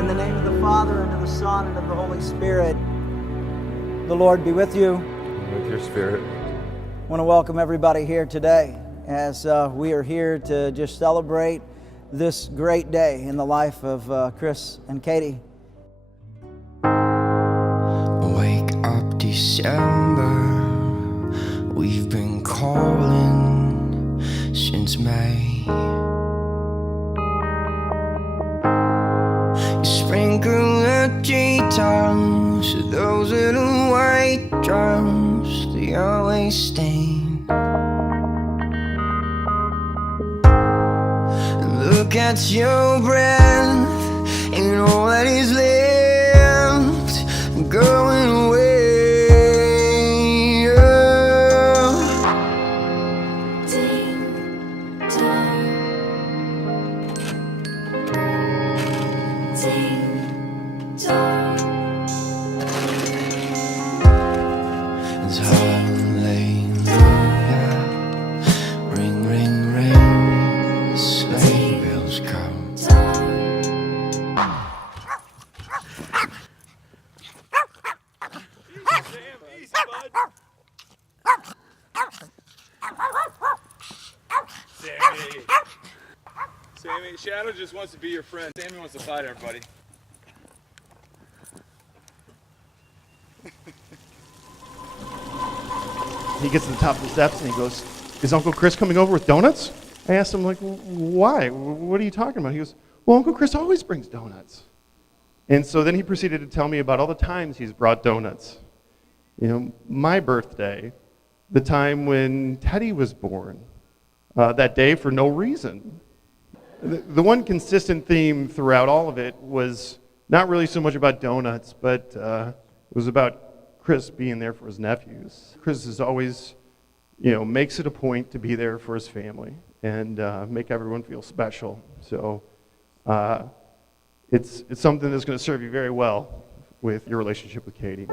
In the name of the Father, and of the Son, and of the Holy Spirit, the Lord be with you. And with your spirit. I want to welcome everybody here today as we are here to just celebrate this great day in the life of Chris and Katie. Wake up, December. We've been calling since May. You sprinkle the G-tones, those little white drums, they always stain. Look at your breath, and all that is left, going away. Ring, ring, ring, sleigh bells come. Easy, bud. Sammy, Shadow just wants to be your friend. Sammy wants to fight everybody. He gets to the top of the steps and he goes, "Is Uncle Chris coming over with donuts?" I asked him, like, "Why? What are you talking about?" He goes, "Well, Uncle Chris always brings donuts." And so then he proceeded to tell me about all the times he's brought donuts. You know, my birthday, the time when Teddy was born, that day for no reason. The one consistent theme throughout all of it was not really so much about donuts, but it was about Chris being there for his nephews. Chris is always, makes it a point to be there for his family and make everyone feel special. So it's something that's going to serve you very well with your relationship with Katie.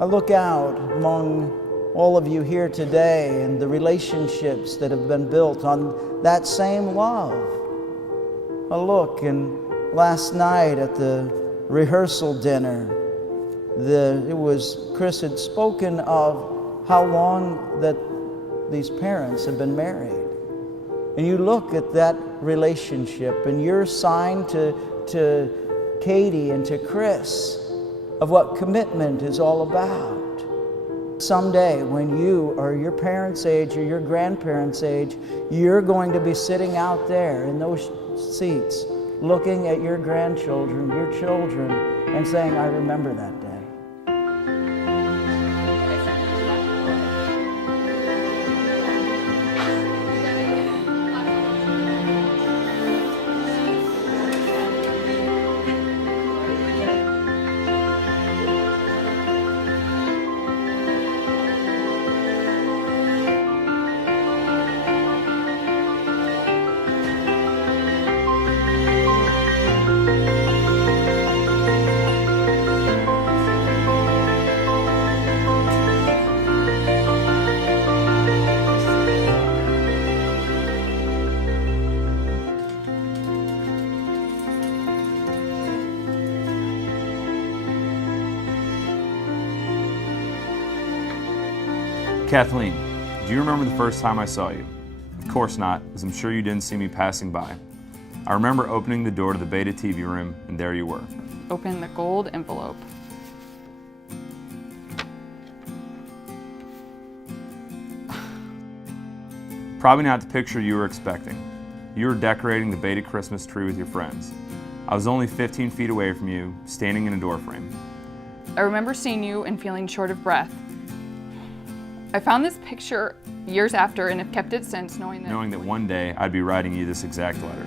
I look out among all of you here today and the relationships that have been built on that same love. I look, and last night at the rehearsal dinner, Chris had spoken of how long that these parents have been married. And you look at that relationship and your sign to Katie and to Chris of what commitment is all about. Someday when you are your parents' age or your grandparents' age, you're going to be sitting out there in those seats looking at your grandchildren, your children, and saying, "I remember that day." Kathleen, do you remember the first time I saw you? Of course not, as I'm sure you didn't see me passing by. I remember opening the door to the Beta TV room, and there you were. Open the gold envelope. Probably not the picture you were expecting. You were decorating the Beta Christmas tree with your friends. I was only 15 feet away from you, standing in a doorframe. I remember seeing you and feeling short of breath. I found this picture years after and have kept it since, knowing that one day I'd be writing you this exact letter.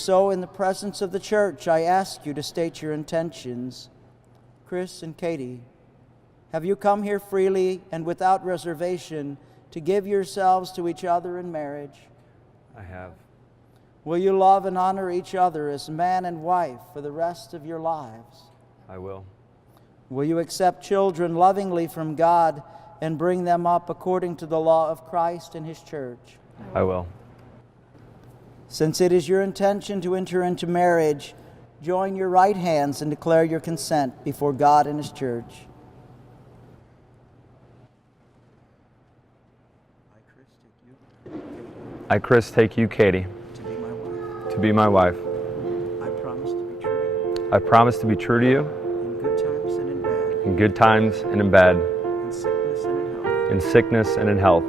so, in the presence of the church, I ask you to state your intentions. Chris and Katie, have you come here freely and without reservation to give yourselves to each other in marriage? I have. Will you love and honor each other as man and wife for the rest of your lives? I will. Will you accept children lovingly from God and bring them up according to the law of Christ and His church? I will. Since it is your intention to enter into marriage, join your right hands and declare your consent before God and His church. I, Chris, take you, Katie, to be my wife. I promise to be true to you. I promise to be true to you In good times and in bad. in good times and in bad, In sickness and in health. in sickness and in health.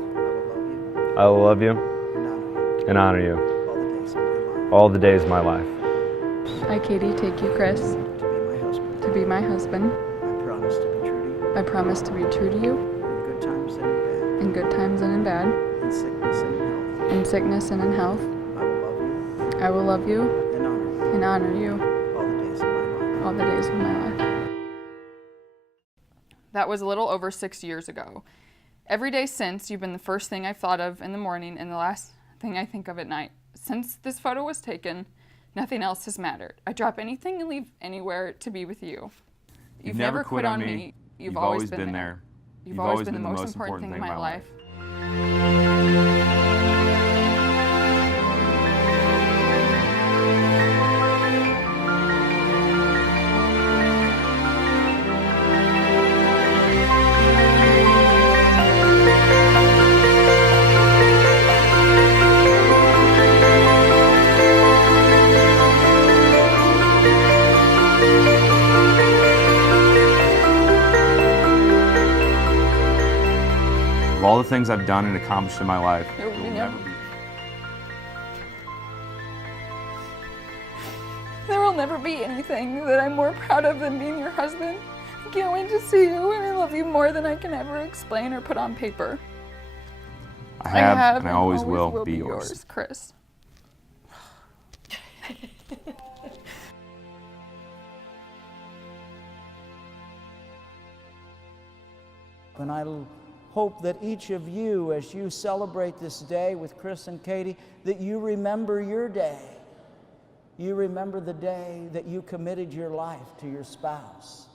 I will love you I will love you and honor you and honor you all the days of my life. all the days of my life. I, Katie, take you, Chris, To be my husband. to be my husband. I promise to be true to you. I promise to be true to you In good times and in bad. in good times and in bad, In sickness and in health. in sickness and in health. I will love you I will love you and honor you and honor you all the days of my life. all the days of my life. That was a little over 6 years ago. Every day since, you've been the first thing I've thought of in the morning and the last thing I think of at night. Since this photo was taken, nothing else has mattered. I drop anything and leave anywhere to be with you. You've never quit on me. You've always been there. You've always been the most important thing in my life. Of all the things I've done and accomplished in my life, There will it will be never never- be. There will never be anything that I'm more proud of than being your husband. I can't wait to see you, and I love you more than I can ever explain or put on paper. I have and I always will be yours. Chris. And I hope that each of you, as you celebrate this day with Chris and Katie, that you remember your day. You remember the day that you committed your life to your spouse.